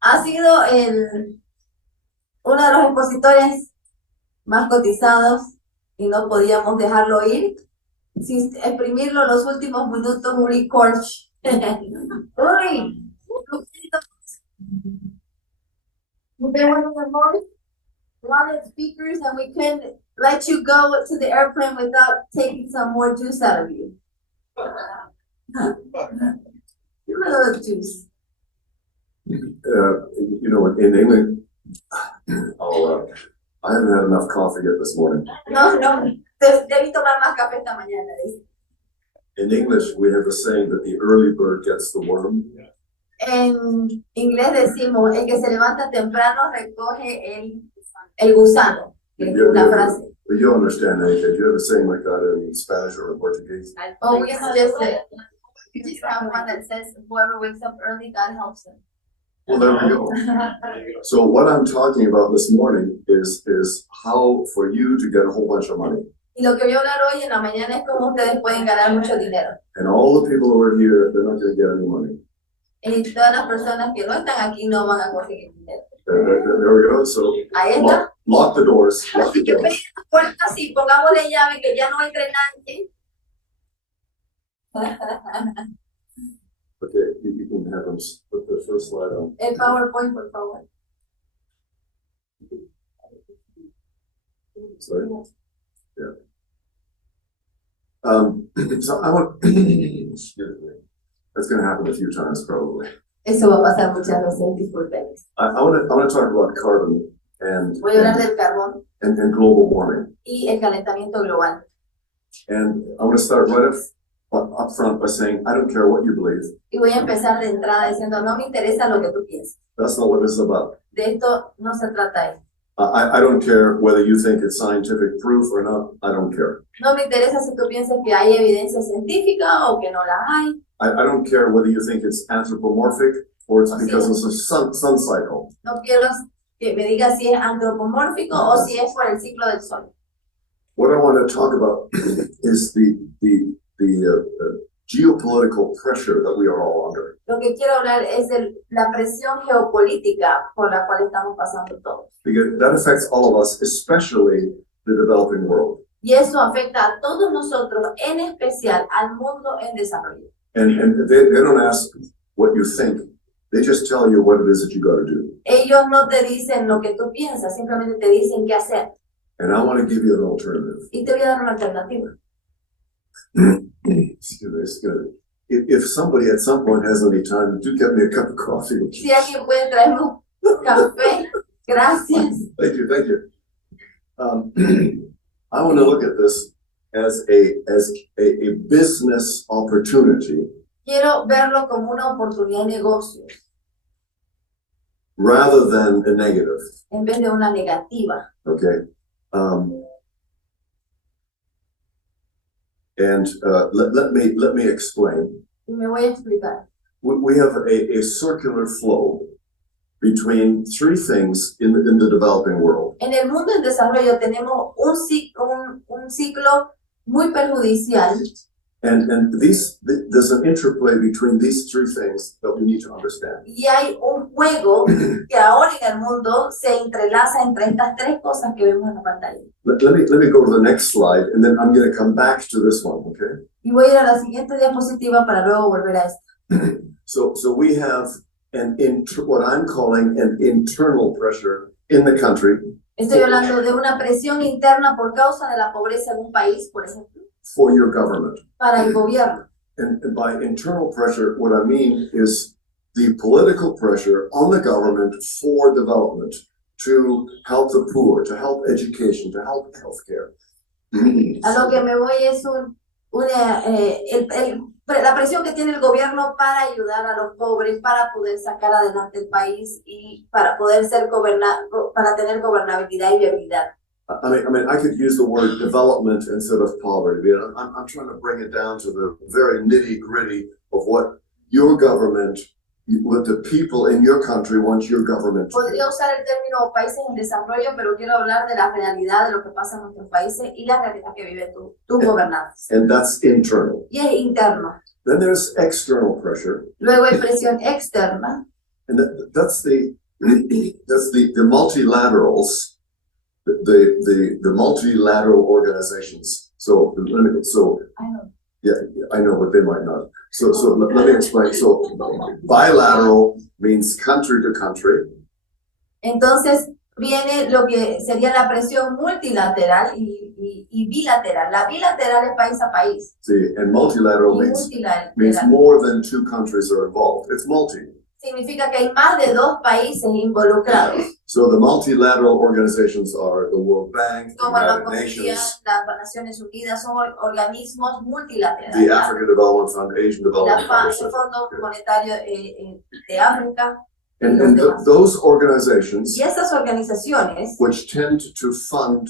Ha sido uno de los expositores más cotizados y no podíamos dejarlo ir sin exprimirlo los últimos minutos. Uri Kortch. Uri, they were the most wanted speakers, and we couldn't let you go to the airplane without taking some more juice out of you. You a little juice. You know, in England, I haven't had enough coffee yet this morning. No, debí tomar más café esta mañana. In English, we have a saying that the early bird gets the worm. En inglés decimos, el que se levanta temprano recoge el gusano. La frase. But you understand anything. Do you have a saying like that in Spanish or in Portuguese? Oh, we just have one that says, whoever wakes up early, God helps him. Well, there we go. So what I'm talking about this morning is how for you to get a whole bunch of money. Y lo que voy a hablar hoy en la mañana es cómo ustedes pueden ganar mucho dinero. And all the people who are here, they're not going to get any money. Y todas las personas que no están aquí no van a conseguir dinero. There we go. So Ahí está. Lock the doors. Lock the Así que doors. puertas y pongámosle llave que ya no entre nadie. Okay, you can have them put the first slide on. El PowerPoint, por favor. Sorry. Yeah. So I want. Excuse me. That's going to happen a few times probably. Eso va a pasar muchas veces, disculpen. I want to talk about carbon and Voy a hablar del carbón and global warming. y el calentamiento global. And I want to start right up front by saying I don't care what you believe. Y voy a empezar de entrada diciendo, no me interesa lo que tú piensas. That's not what this is about. De esto no se trata esto. I don't care whether you think it's scientific proof or not. I don't care. No me interesa si tú piensas que hay evidencia científica o que no la hay. I don't care whether you think it's anthropomorphic or it's because it's a sun cycle. No quiero que me digas si es antropomórfico o si es por el ciclo del sol. What I want to talk about is the geopolitical pressure that we are all under. Lo que quiero hablar es de la presión geopolítica por la cual estamos pasando todos. Because that affects all of us, especially the developing world. Y eso afecta a todos nosotros, en especial al mundo en desarrollo. And they don't ask what you think. They just tell you what it is that you got to do. Ellos no te dicen lo que tú piensas, simplemente te dicen qué hacer. And I want to give you an alternative. Y te voy a dar una alternativa. Excuse me, it's good. If somebody at some point has any time, do get me a cup of coffee. Si alguien puede traerme un café, gracias. Thank you, thank you. I want to look at this as a business opportunity. Quiero verlo como una oportunidad de negocios, rather than a negative. en vez de una negativa. Okay. Let me explain. Y me voy a explicar. We have a circular flow between three things in the developing world. En el mundo en desarrollo tenemos un ciclo muy perjudicial. And there's an interplay between these three things that we need to understand. Y hay un juego que ahora en el mundo se entrelaza entre estas tres cosas que vemos en la pantalla. Let me go to the next slide, and then I'm going to come back to this one, okay? Y voy a ir a la siguiente diapositiva para luego volver a esta. So we have what I'm calling an internal pressure in the country. Estoy hablando de una presión interna por causa de la pobreza en un país, por ejemplo, for your government. para el gobierno. And by internal pressure, what I mean is the political pressure on the government for development, to help the poor, to help education, to help healthcare. A lo que me voy es la presión que tiene el gobierno para ayudar a los pobres, para poder sacar adelante el país y para poder para tener gobernabilidad y viabilidad. I mean, I could use the word development instead of poverty. I'm trying to bring it down to the very nitty-gritty of what your government, what the people in your country want your government to do. Podría usar el término países en desarrollo, pero quiero hablar de la realidad de lo que pasa en nuestros países y la realidad que vive tus gobernantes. And that's internal. Y es interno. Then there's external pressure, Luego hay presión externa. and that's the multilaterals, the multilateral organizations. So yeah, I know, but they might not. So let me explain. So bilateral means country to country. Entonces viene lo que sería la presión multilateral y bilateral. La bilateral es país a país. See, and multilateral Y means more than two countries are involved. It's multi. Significa que hay más de 2 países involucrados. So the multilateral organizations are the World Bank, the Como la United Nations, las Naciones Unidas son organismos multilaterales. the African Development Fund, Asian Development Fund, El Fondo Monetario de África. and those organizations, Y estas organizaciones which tend to fund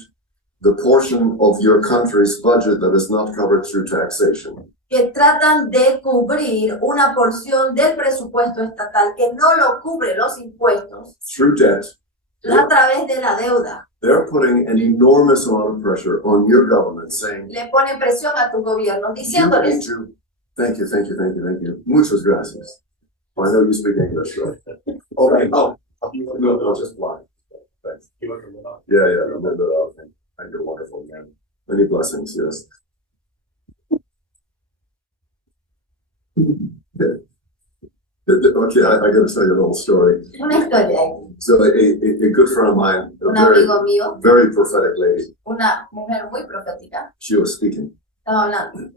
the portion of your country's budget that is not covered through taxation, que tratan de cubrir una porción del presupuesto estatal que no lo cubre los impuestos through debt, a través de la deuda. they're putting an enormous amount of pressure on your government, saying, Le ponen presión a tus gobiernos you need diciéndoles, to, thank you. Muchas gracias. I know you speak English, right? Okay, no, just fine. Thanks. Yeah, you're wonderful, man. Many blessings, yes. Okay, I gotta tell you a little story. una historia, So a good friend of mine, un amigo mío, very prophetic lady, una mujer muy profética, she was speaking, estaba hablando.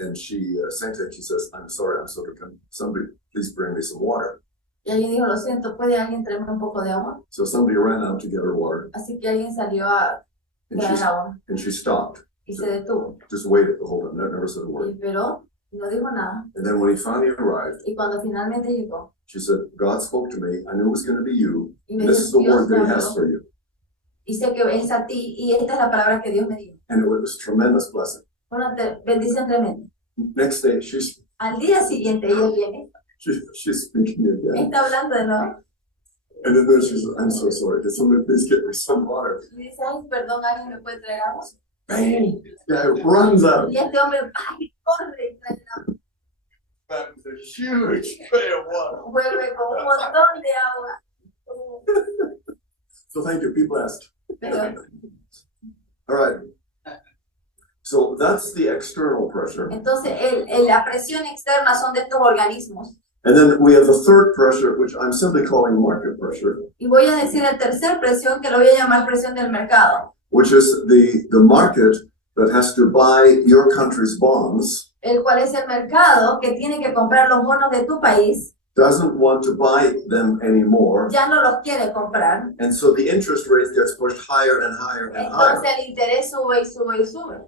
and she same thing. She says, "I'm sorry, I'm so can somebody please bring me some water." Y alguien dijo, lo siento, ¿puede alguien traerme un poco de agua? So somebody ran out to get her water, Así que alguien salió a and traer agua she stopped, y se detuvo. just waited the whole time, never said a Y word. esperó, no dijo nada. And then when he finally arrived, Y cuando finalmente llegó, she said, "God spoke to me. I knew it was going to be you. y me This dijo, is the Dios word me that He has habló, for you." y sé que es a ti, y esta es la palabra que Dios me dio. And it was a tremendous blessing. Una bendición tremenda. Next day, she's Al día siguiente ella viene, speaking again. está hablando de nuevo, And then she says, "I'm so sorry. Can somebody please get me some water?" y dice, ay, perdón, ¿alguien me puede traer agua? Bang! Guy runs out. Y este hombre, ay, corre y trae agua. That was a huge tray of water. Vuelve con un montón de agua. So thank you. Be blessed. Pero, All right. So that's the external pressure. entonces, la presión externa son de estos organismos. And then we have the third pressure, which I'm simply calling market pressure, Y voy a decir la tercera presión, que lo voy a llamar presión del mercado, which is the market that has to buy your country's bonds, el cual es el mercado que tiene que comprar los bonos de tu país, doesn't want to buy them anymore. ya no los quiere comprar. And so the interest rate gets pushed higher and higher and higher. Entonces el interés sube y sube y sube.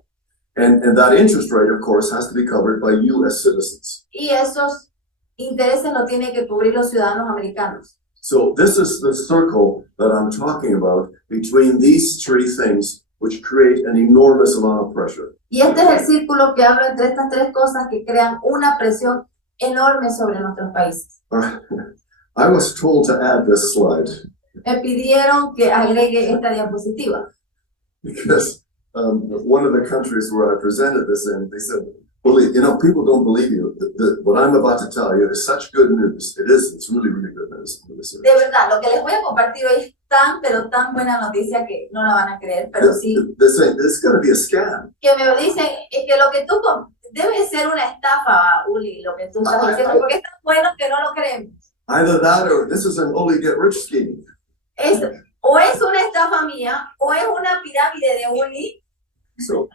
And that interest rate, of course, has to be covered by you as citizens. Y esos intereses lo tienen que cubrir los ciudadanos americanos. So this is the circle that I'm talking about between these three things, which create an enormous amount of pressure. Y este es el círculo que hablo entre estas tres cosas que crean una presión enorme sobre nuestros países. I was told to add this slide Me pidieron que agregue esta diapositiva. because one of the countries where I presented this in, they said, "Well, you know, people don't believe you. What I'm about to tell you is such good news. It is. It's really, really good news." De verdad, lo que les voy a compartir hoy es tan, pero tan buena noticia que no la van a creer, pero sí. They're saying this is going to be a scam. Que me dicen es que lo que tú debe ser una estafa, Uli, lo que tú estás diciendo, porque es tan bueno que no lo creemos. Either that or this is an only get rich scheme. O es una estafa mía, o es una pirámide de Uli. So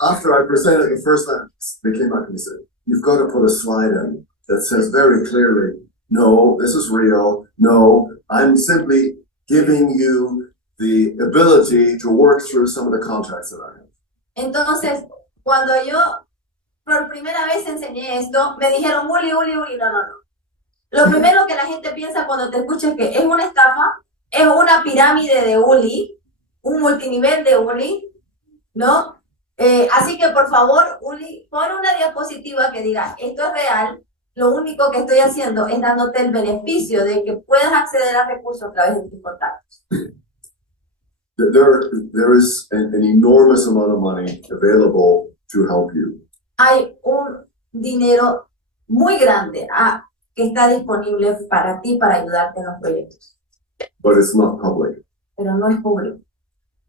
after I presented the first time, they came back and they said, "You've got to put a slide in that says very clearly, no, this is real. No, I'm simply giving you the ability to work through some of the contacts that I have." Entonces, cuando yo por primera vez enseñé esto, me dijeron, Uli, no. Lo primero que la gente piensa cuando te escucha es que es una estafa, es una pirámide de Uli, un multinivel de Uli, ¿no? Así que por favor, Uli, pon una diapositiva que diga, esto es real, lo único que estoy haciendo es dándote el beneficio de que puedas acceder a recursos a través de tus contactos. There is an enormous amount of money available to help you. Hay un dinero muy grande que está disponible para ti para ayudarte en los proyectos, but it's not public. pero no es público.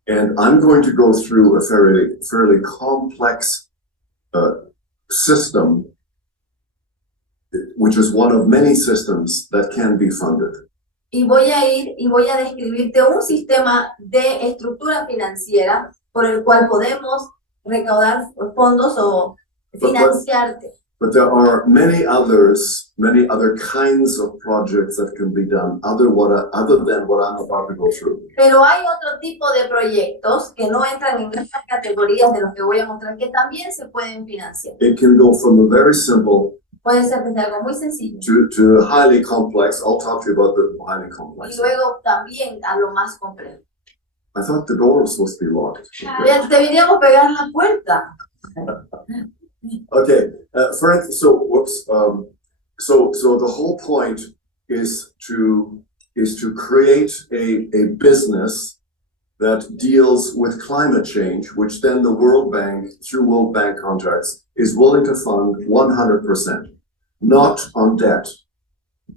And I'm going to go through a fairly complex system, which is one of many systems that can be funded. Y voy a ir y voy a describirte un sistema de estructura financiera por el cual podemos recaudar fondos o financiarte. But there are many other kinds of projects that can be done other than what I'm about to go through. Pero hay otro tipo de proyectos que no entran en estas categorías de los que voy a mostrar que también se pueden financiar. It can go from a very simple Puede ser desde algo muy sencillo to highly complex. I'll talk to you about the highly y complex. luego también a lo más complejo. I thought the door was supposed to be locked. Okay. Deberíamos pegar la puerta. Okay, so the whole point is to create a business that deals with climate change, which then the World Bank, through World Bank contracts, is willing to fund 100%, not on debt,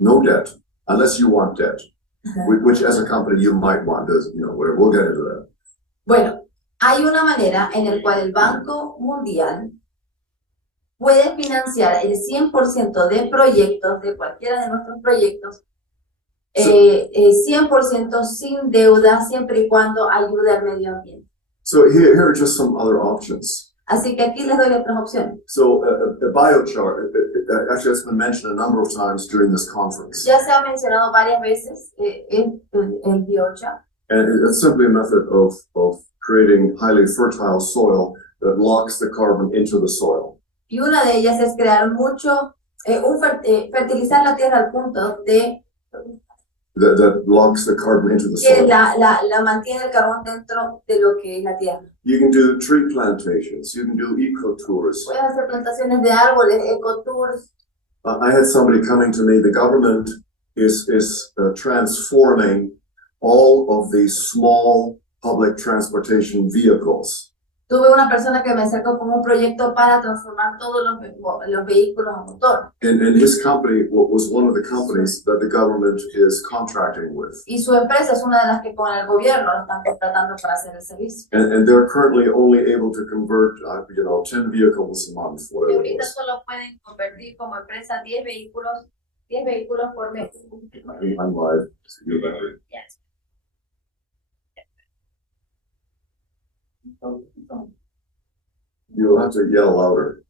no debt, unless you want debt, which as a company you might want, whatever, we'll get into that. Bueno, hay una manera en la cual el Banco Mundial puede financiar el 100% de proyectos, de cualquiera de nuestros proyectos, 100% sin deuda, siempre y cuando ayude al medio ambiente. So here are just some other options. Así que aquí les doy otras opciones. So a biochar, actually it's been mentioned a number of times during this conference. Ya se ha mencionado varias veces el biochar. And it's simply a method of creating highly fertile soil that locks the carbon into the soil. Y una de ellas es crear fertilizar la tierra al punto de that locks the carbon into the que soil. la mantiene el carbón dentro de lo que es la tierra. You can do tree plantations. You can do eco-tours. Puedes hacer plantaciones de árboles, ecotours. I had somebody coming to me. The government is transforming all of these small public transportation vehicles. Tuve una persona que me acercó con un proyecto para transformar todos los vehículos a motor. And his company was one of the companies that the government is contracting with. Y su empresa es una de las que con el gobierno lo están contratando para hacer el servicio. And they're currently only able to convert, 10 vehicles a month. Y ahorita solo pueden convertir como empresa 10 vehículos por mes. I'm live. Yes. You'll have to yell louder.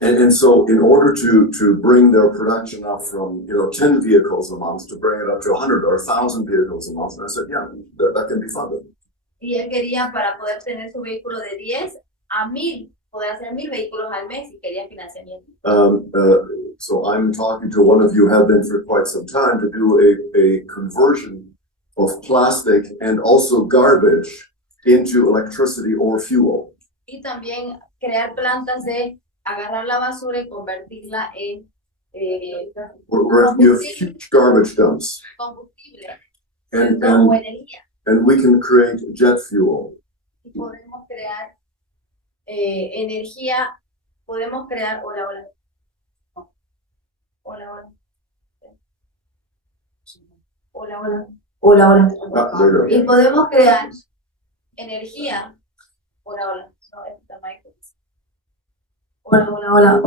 And so in order to bring their production up from 10 vehicles a month to bring it up to 100 or 1,000 vehicles a month, and I said, yeah, that can be funded. Y él quería para poder tener su vehículo de 10 a 1,000, poder hacer 1,000 vehículos al mes y quería financiamiento. So I'm talking to one of you, have been for quite some time, to do a conversion of plastic and also garbage into electricity or fuel. Y también crear plantas de agarrar la basura y convertirla en Where you have huge garbage dumps. combustible And o energía. and we can create jet fuel. Y podemos crear energía, podemos crear, hola. There you go. Y podemos crear energía, hola. No, es the mic. Hola.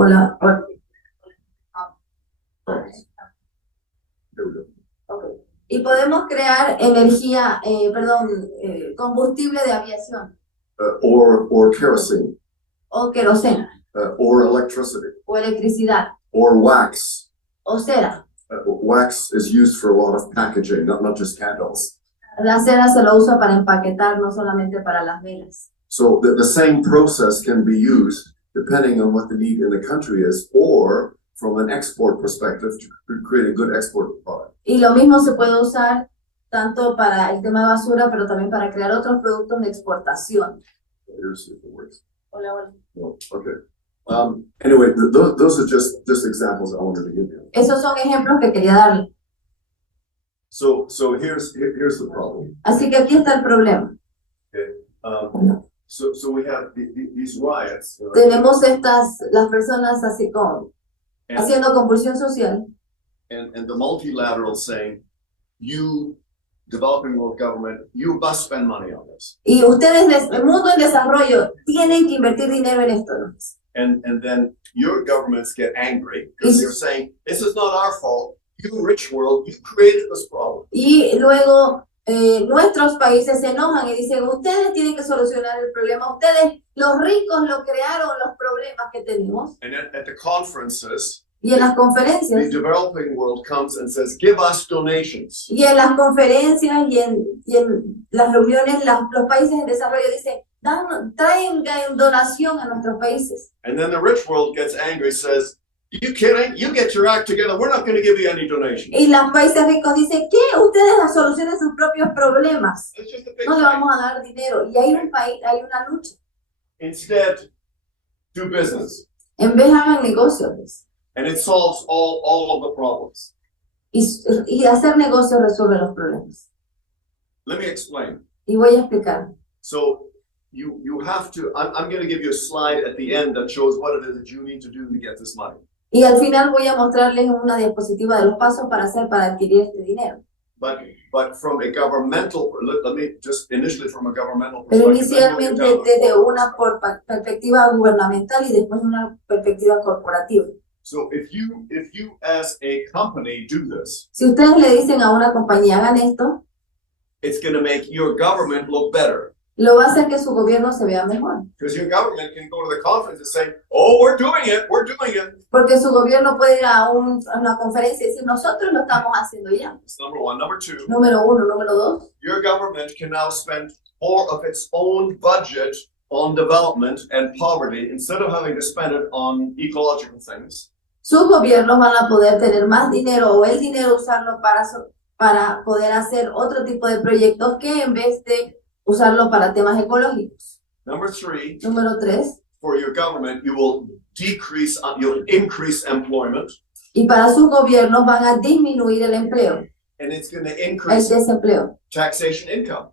There we go. Okay. Y podemos crear energía, combustible de aviación. Or kerosene, O queroseno, or electricity, o electricidad, or wax. o cera. Wax is used for a lot of packaging, not just candles. La cera se lo usa para empaquetar, no solamente para las velas. So the same process can be used depending on what the need in the country is, or from an export perspective to create a good export product. Y lo mismo se puede usar tanto para el tema de basura, pero también para crear otros productos de exportación. Here's if it works. Hola. No, okay. Anyway, those are just examples I wanted to give you. Esos son ejemplos que quería darle. So here's the problem. Así que aquí está el problema. So we have these riots. Tenemos las personas así como haciendo compulsión social. And the multilateral saying, you, developing world government, you must spend money on this. Y ustedes, el mundo en desarrollo, tienen que invertir dinero en esto, ¿no? And then your governments get angry because they're saying, this is not our fault. You rich world, you created this problem. Y luego nuestros países se enojan y dicen, ustedes tienen que solucionar el problema. Ustedes, los ricos, lo crearon los problemas que tenemos. And at the conferences, Y en las conferencias, the developing world comes and says, give us donations. y en las conferencias y en las reuniones, los países en desarrollo dicen, traigan donación a nuestros países. And then the rich world gets angry, says, you kidding? You get your act together. We're not going to give you any donations. Y los países ricos dicen, ¿qué? Ustedes solucionen sus propios problemas. It's just a big No le fight. vamos a dar dinero. Y hay una lucha. Instead, do business. En vez hagan negocios. And it solves all of the problems. Y hacer negocios resuelve los problemas. Let me explain. Y voy a explicar. So you have to, I'm going to give you a slide at the end that shows what it is that you need to do to get this money. Y al final voy a mostrarles una diapositiva de los pasos para hacer para adquirir este dinero. But from a governmental, let me just initially from a governmental Pero perspective. then we'll get inicialmente down to the desde problems. una perspectiva gubernamental y después una perspectiva corporativa. So if you as a company do this, Si ustedes le dicen a una compañía hagan esto, it's going to make your government look better. lo va a hacer que su gobierno se vea mejor. Because your government can go to the conference and say, oh, we're doing it. Porque su gobierno puede ir a una conferencia y decir, nosotros lo estamos haciendo ya. That's number one. Number two, Número uno. Número dos, your government can now spend more of its own budget on development and poverty instead of having to spend it on ecological things. sus gobiernos van a poder tener más dinero o el dinero usarlo para poder hacer otro tipo de proyectos que en vez de usarlo para temas ecológicos. Number three, Número tres, for your government, you'll increase employment, y para sus gobiernos van a disminuir el empleo, and it's going to el increase desempleo, taxation income.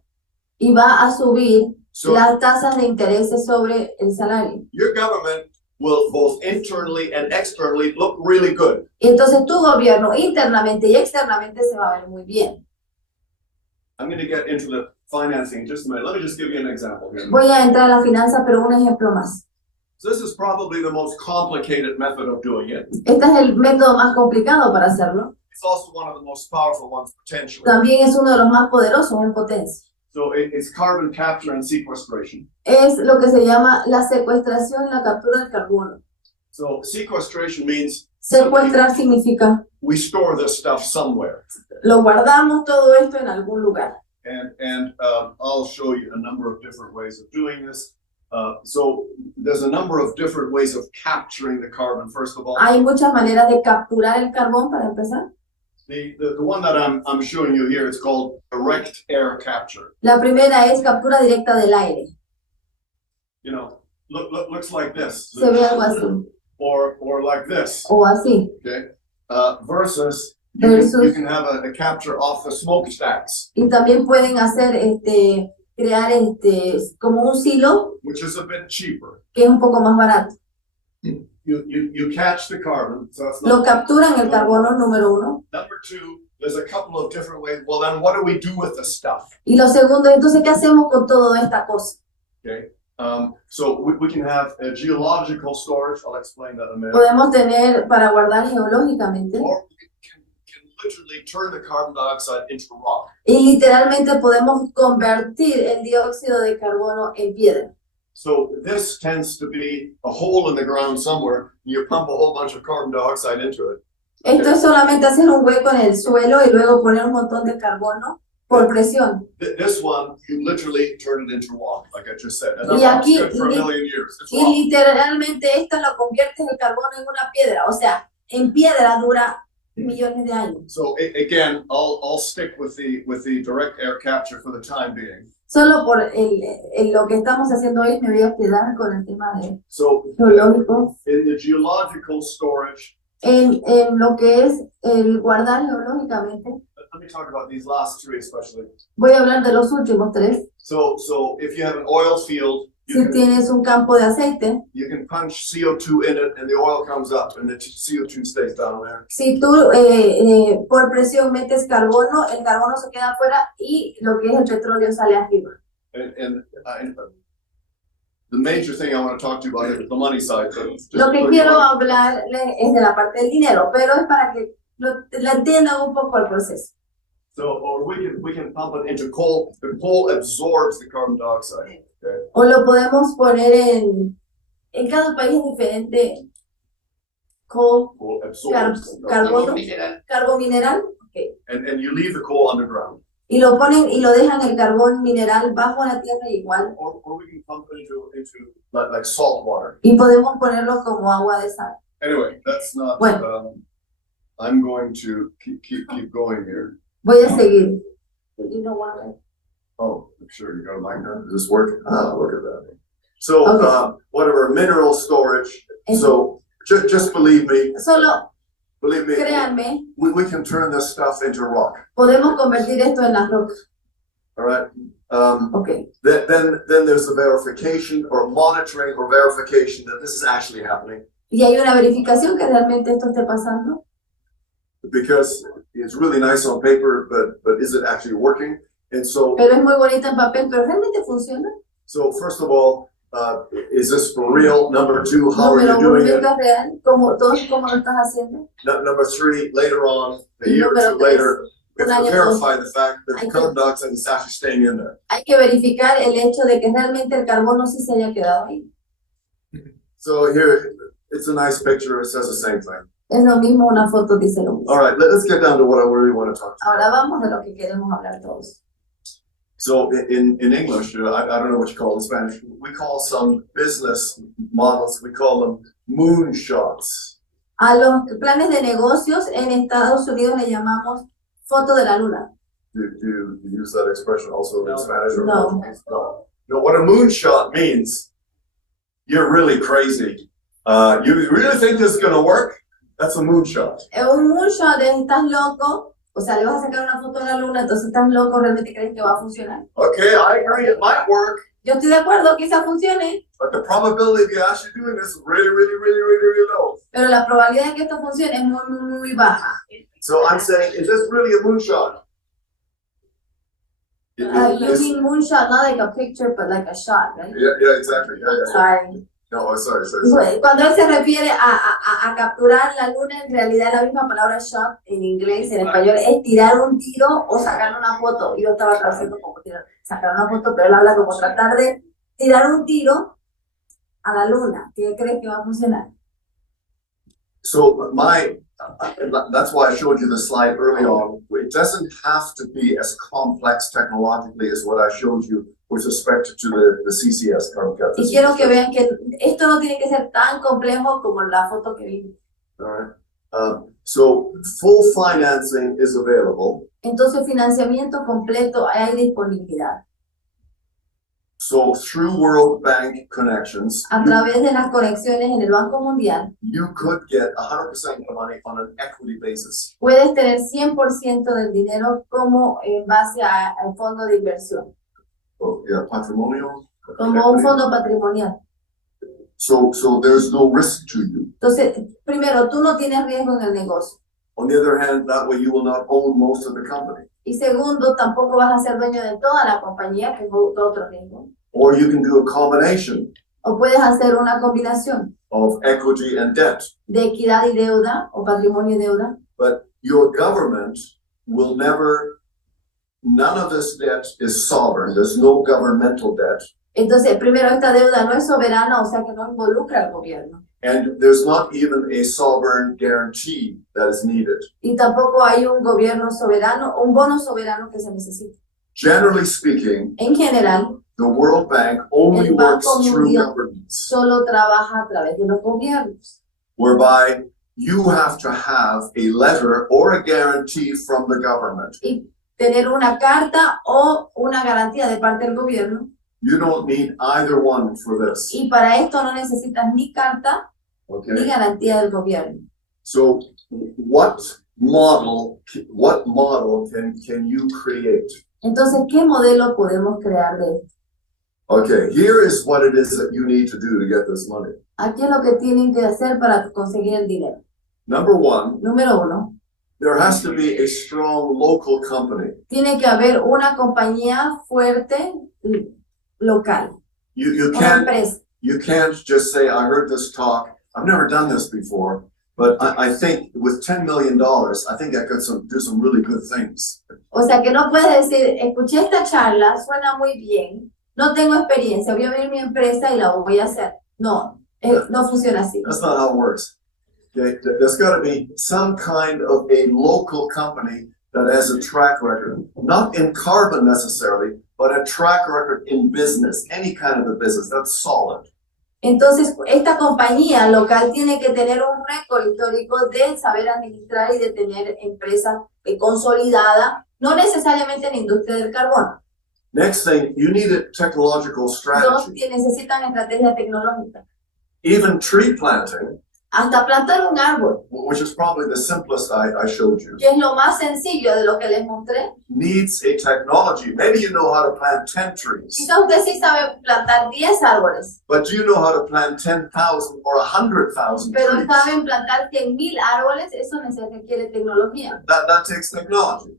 y va a subir So las tasas de interés sobre el salario. your government will both internally and externally look really good. Y entonces tu gobierno internamente y externamente se va a ver muy bien. I'm going to get into the financing in just a minute. Let me just give you an example here. Voy a entrar a la finanza, pero un ejemplo más. So this is probably the most complicated method of doing it. Este es el método más complicado para hacerlo. It's also one of the most powerful ones potentially. También es uno de los más poderosos en potencia. So it's carbon capture and sequestration. Es lo que se llama la secuestración, la captura del carbono. So sequestration means Secuestrar significa we store this stuff somewhere. lo guardamos todo esto en algún lugar. And I'll show you a number of different ways of doing this. So there's a number of different ways of capturing the carbon, first of all. Hay muchas maneras de capturar el carbón para empezar. The one that I'm showing you here, it's called direct air capture. La primera es captura directa del aire. You know, looks like this. Se ve algo así Or like this, o así. okay? Versus Versus- you can have a capture off the smokestacks, Y también pueden hacer crear como un silo which is a bit cheaper. que es un poco más barato. You catch the carbon, so that's Lo not. capturan el carbono número uno. Number two, there's a couple of different ways. Well, then what do we do with the stuff? Y lo segundo, entonces, ¿qué hacemos con toda esta cosa? Okay. So we can have a geological storage. I'll explain that in a minute. Podemos tener para guardar geológicamente Or we can literally turn the carbon dioxide into rock. y literalmente podemos convertir el dióxido de carbono en piedra. So this tends to be a hole in the ground somewhere. You pump a whole bunch of carbon dioxide into it. Esto es solamente hacer un hueco en el suelo y luego poner un montón de carbono por presión. This one, you literally turn it into rock, like I just said. And Y that rock's aquí- good for a million years. It's Y rock. literalmente esto lo convierte el carbono en una piedra. O sea, en piedra dura millones de años. So again, I'll stick with the direct air capture for the time being. Solo por lo que estamos haciendo hoy me voy a quedar con el tema de So geológico. in the geological storage, En lo que es el guardar geológicamente, me talk about these last three especially. Voy a hablar de los últimos tres. So if you have an oil field, Si tienes un campo de aceite, you can punch CO2 in it and the oil comes up and the CO2 stays down there. si tú por presión metes carbono, el carbono se queda afuera y lo que es el petróleo sale arriba. And the major thing I want to talk to you about is the money side. Just Lo que quiero hablar es de la parte del dinero, pero es para que la entiendan un poco el proceso. So, or we can pump it into coal. The coal absorbs the carbon dioxide. Okay? O lo podemos poner en cada país es diferente. Coal, Coal absorbs. carbono, carbo mineral, okay. And you leave the coal underground. Y lo ponen y lo dejan el carbón mineral bajo la tierra igual. Or we can pump it into like salt water. Y podemos ponerlo como agua de sal. Anyway, that's not. Bueno. I'm going to keep going here. Voy a seguir. You know what? Oh, sure, you got a mic now? Does this work? Ah, look at that. So, Okay. whatever, mineral storage. So, just believe me. Solo Believe me. créanme, We can turn this stuff into rock. podemos convertir esto en las rocas. All right. Okay. Then there's the verification or monitoring or verification that this is actually happening. Y hay una verificación que realmente esto esté pasando. Because it's really nice on paper, but is it actually working? And so, Pero es muy bonita en papel, pero realmente funciona. so first of all, is this for real? Number two, how are Número you uno, doing it? ¿esto es real? ¿Cómo, dos, cómo lo estás haciendo? Number three, later on, a year or Número two tres, later, we have to un año verify the fact that Hay the que- carbon dioxide is actually staying in there. Hay que verificar el hecho de que realmente el carbono sí se haya quedado ahí. So here, it's a nice picture. It says the same thing. Es lo mismo, una foto dice lo mismo. All right, let's get down to what I really want to talk to you Ahora about. vamos de lo que queremos hablar todos. So in English, I don't know what you call it in Spanish. We call some business models, we call them moonshots. A los planes de negocios en Estados Unidos le llamamos foto de la luna. Do you use that expression also in Spanish? Or No. No, what a moonshot means, you're really crazy. You really think this is going to work? That's a moonshot. Un moonshot es estás loco, o sea, le vas a sacar una foto a la luna, entonces estás loco, realmente crees que va a funcionar. Okay, I agree, it might work, Yo estoy de acuerdo, quizás funcione, but the probability of you actually doing this is really, really, really, really, really low. pero la probabilidad de que esto funcione es muy, muy, muy baja. So I'm saying, is this really a moonshot? You mean moonshot, not like a picture, but like a shot, right? Yeah, exactly. Yeah. Sorry. No, sorry. Bueno, cuando él se refiere a capturar la luna, en realidad la misma palabra shot en inglés, en español, es tirar un tiro o sacar una foto. Yo estaba traduciendo como sacar una foto, pero él habla como tratar de tirar un tiro a la luna. ¿Qué crees que va a funcionar? So that's why I showed you the slide early on. It doesn't have to be as complex technologically as what I showed you with respect to the CCS carbon capture. Y quiero que vean que esto no tiene que ser tan complejo como la foto que vimos. All right. So full financing is available. Entonces, financiamiento completo, hay disponibilidad. So through World Bank connections, A través de las conexiones en el Banco Mundial, you could get 100% of the money on an equity basis. puedes tener 100% del dinero como en base al fondo de inversión, Oh, yeah, patrimonial. como un equity. fondo patrimonial. So there's no risk to you. Entonces, primero, tú no tienes riesgo en el negocio. On the other hand, that way you will not own most of the company. Y segundo, tampoco vas a ser dueño de toda la compañía, que es otro riesgo. Or you can do a combination O puedes hacer una combinación of equity and debt. de equidad y deuda, o patrimonio y deuda. But your government will never, none of this debt is sovereign. There's no governmental debt. Entonces, primero, esta deuda no es soberana, o sea que no involucra al gobierno. And there's not even a sovereign guarantee that is needed. Y tampoco hay un gobierno soberano, un bono soberano que se necesita. Generally speaking, En general, the World Bank only El works Banco through Mundial governments, solo trabaja a través de los gobiernos. whereby you have to have a letter or a guarantee from the government. Y tener una carta o una garantía de parte del gobierno. You don't need either one for this. Y para esto no necesitas ni carta ni Okay. garantía del gobierno. So what what model can you create? Entonces, ¿qué modelo podemos crear de esto? Okay, here is what it is that you need to do to get this money. Aquí es lo que tienen que hacer para conseguir el dinero. Number one, Número uno, there has to be a strong local company. tiene que haber una compañía fuerte local, You una can't empresa. you can't just say, I heard this talk. I've never done this before, but I think with $10 million, I think I could do some really good things. O sea, que no puedes decir, escuché esta charla, suena muy bien, no tengo experiencia, voy a abrir mi empresa y la voy a hacer. No, no funciona así. That's not how it works. Okay? There's got to be some kind of a local company that has a track record, not in carbon necessarily, but a track record in business, any kind of a business that's solid. Entonces, esta compañía local tiene que tener un récord histórico de saber administrar y de tener empresa consolidada, no necesariamente en la industria del carbono. Next thing, you need a technological Dos, strategy. necesitan estrategia tecnológica. Even tree planting, Hasta plantar un árbol, which is probably the simplest I showed you, que es lo más sencillo de lo que les mostré. needs a technology. Maybe you know how to plant 10 trees, Quizá usted sí sabe plantar 10 árboles, but do you know how to plant 10,000 or 100,000 pero trees? saben plantar 100.000 árboles, eso requiere tecnología. That takes technology.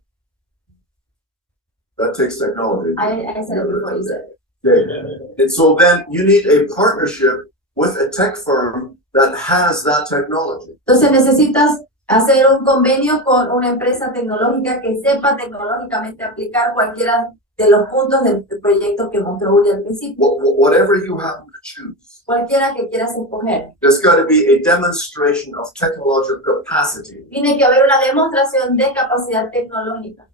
That takes technology. I said it before you said it. Okay. And so then you need a partnership with a tech firm that has that technology. Entonces necesitas hacer un convenio con una empresa tecnológica que sepa tecnológicamente aplicar cualquiera de los puntos del proyecto que mostró Uli al principio. Whatever you happen to choose, Cualquiera que quieras escoger. there's got to be a demonstration of technological capacity. Tiene que haber una demostración de capacidad tecnológica.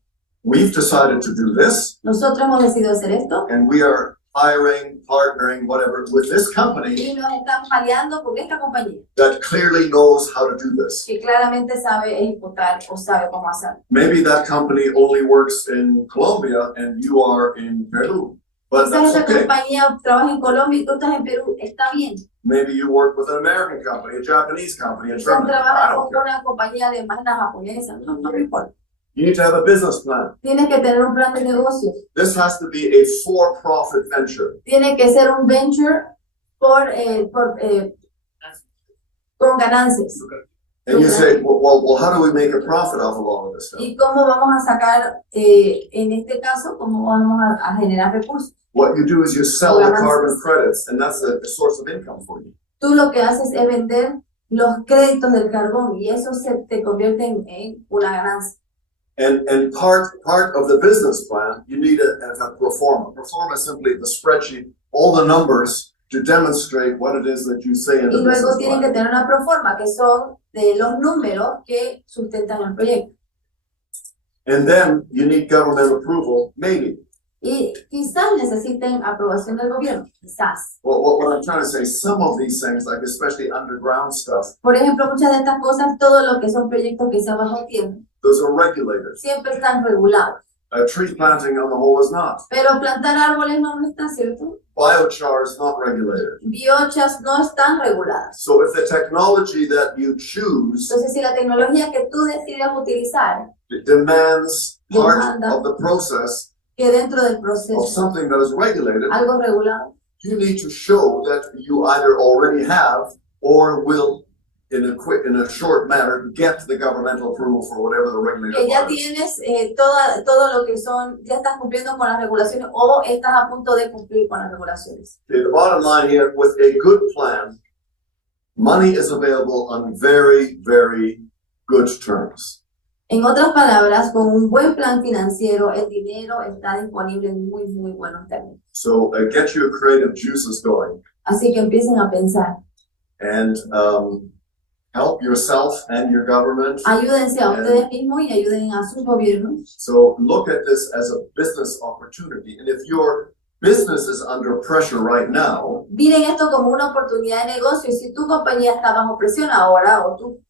We've decided to do this, Nosotros hemos decidido hacer esto and we are hiring, partnering, whatever, with this company y nos estamos aliando con esta compañía that clearly knows how to do this. que claramente sabe ejecutar o sabe cómo hacerlo. Maybe that company only works in Colombia and you are in Peru, but Quizás that's esta okay. compañía trabaja en Colombia y tú estás en Perú, está bien. Maybe you work with an American company, a Japanese company, a Quizás German company. I trabajas don't con care. una compañía de máquinas japonesa, no me importa. You need to have a business plan. Tienes que tener un plan de negocios. This has to be a for-profit venture. Tiene que ser un venture con ganancias. And you say, well, how do we make a profit off of all of this stuff? ¿Y cómo vamos a sacar, en este caso, cómo vamos a generar recursos? What you do is you sell the carbon credits, and that's a source of income for you. Tú lo que haces es vender los créditos del carbón y eso se te convierte en una ganancia. And part of the business plan, you need a pro forma. Pro forma is simply the spreadsheet, all the numbers to demonstrate what it is that you say in Y the luego business tienen que plan. tener una proforma que son de los números que sustentan el proyecto. And then you need government approval, maybe. Y quizás necesiten aprobación del gobierno, quizás. Well, what I'm trying to say, some of these things, like especially underground stuff, Por ejemplo, muchas de estas cosas, todo lo que son proyectos que se bajo tierra, those are regulated. siempre están regulados. Tree planting on the whole is not. Pero plantar árboles no está, ¿cierto? Biochar is not regulated. Biochas no están reguladas. So if the technology that you choose Entonces, si la tecnología que tú decides utilizar, demands part Demanda. of the process que dentro del of proceso, something that is regulated, algo regulado, you need to show that you either already have or will, in a short manner, get the governmental approval for whatever the regulated que ya part is. tienes todo lo que son, ya estás cumpliendo con las regulaciones o estás a punto de cumplir con las regulaciones. Okay, the bottom line here, with a good plan, money is available on very, very good terms. En otras palabras, con un buen plan financiero, el dinero está disponible en muy, muy buenos términos. So get your creative juices going Así que empiecen a pensar. and help yourself and your government. Ayúdense a ustedes mismos y ayuden a sus gobiernos. So look at this as a business opportunity. And if your business is under pressure right now, Miren esto como una oportunidad de negocio. Y si tu compañía está bajo presión ahora o tu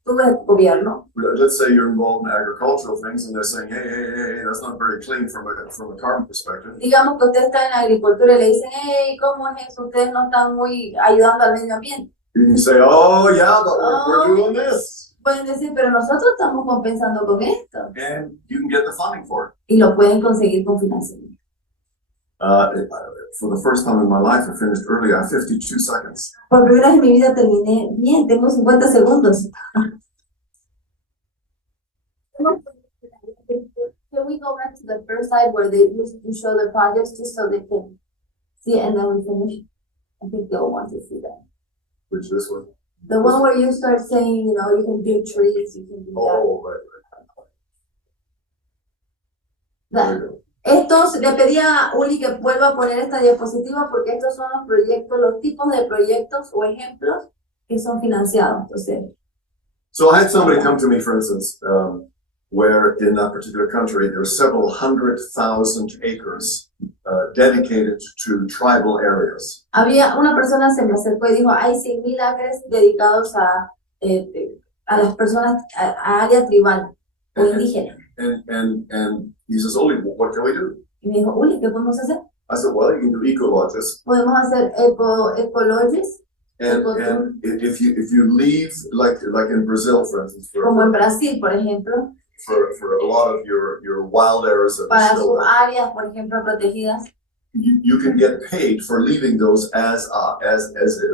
gobierno, let's say you're involved in agricultural things and they're saying, hey, that's not very clean from a carbon perspective. digamos que usted está en la agricultura y le dicen, hey, ¿cómo es eso? Ustedes no están muy ayudando al medio ambiente. You can say, oh yeah, but we're doing this. pueden decir, pero nosotros estamos compensando con esto. And you can get the funding for it. Y lo pueden conseguir con financiamiento. For the first time in my life, I finished early. I have 52 seconds. Por primera vez en mi vida terminé bien, tengo 50 segundos. Can we go back to the first slide where they used to show the projects just so they can see it and then we finish? I think they'll want to see that. Which this one? The one where you start saying, you know, you can do trees, you can do Oh, right. that. Estos, le pedía a Uli que vuelva a poner esta diapositiva porque estos son los proyectos, los tipos de proyectos o ejemplos que son financiados. Entonces, So I had somebody come to me, for instance, where in that particular country there are several 100,000 acres dedicated to tribal areas. había una persona se me acercó y dijo, hay 100.000 acres dedicados a las personas, a área tribal o indígena. And he says, Oli, what can we do? Y me dijo, Uli, ¿qué podemos hacer? I said, well, you can do eco-lodges. Podemos hacer ecolodges, And if you leave, like in Brazil, for instance, como en Brasil, por ejemplo, for a lot of your wild areas that para are sus still, áreas, por ejemplo, protegidas. you can get paid for leaving those as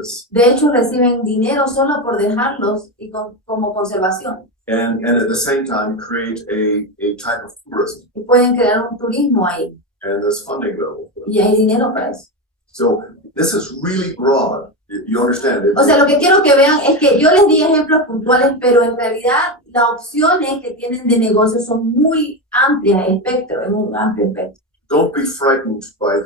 is. De hecho, reciben dinero solo por dejarlos y como conservación. And at the same time create a type of tourism. Y pueden crear un turismo ahí. And there's funding available for it. Y hay dinero para eso. So this is really broad. You understand it? O sea, lo que quiero que vean es que yo les di ejemplos puntuales, pero en realidad las opciones que tienen de negocio son muy amplias, espectro, en un amplio espectro. Don't be frightened by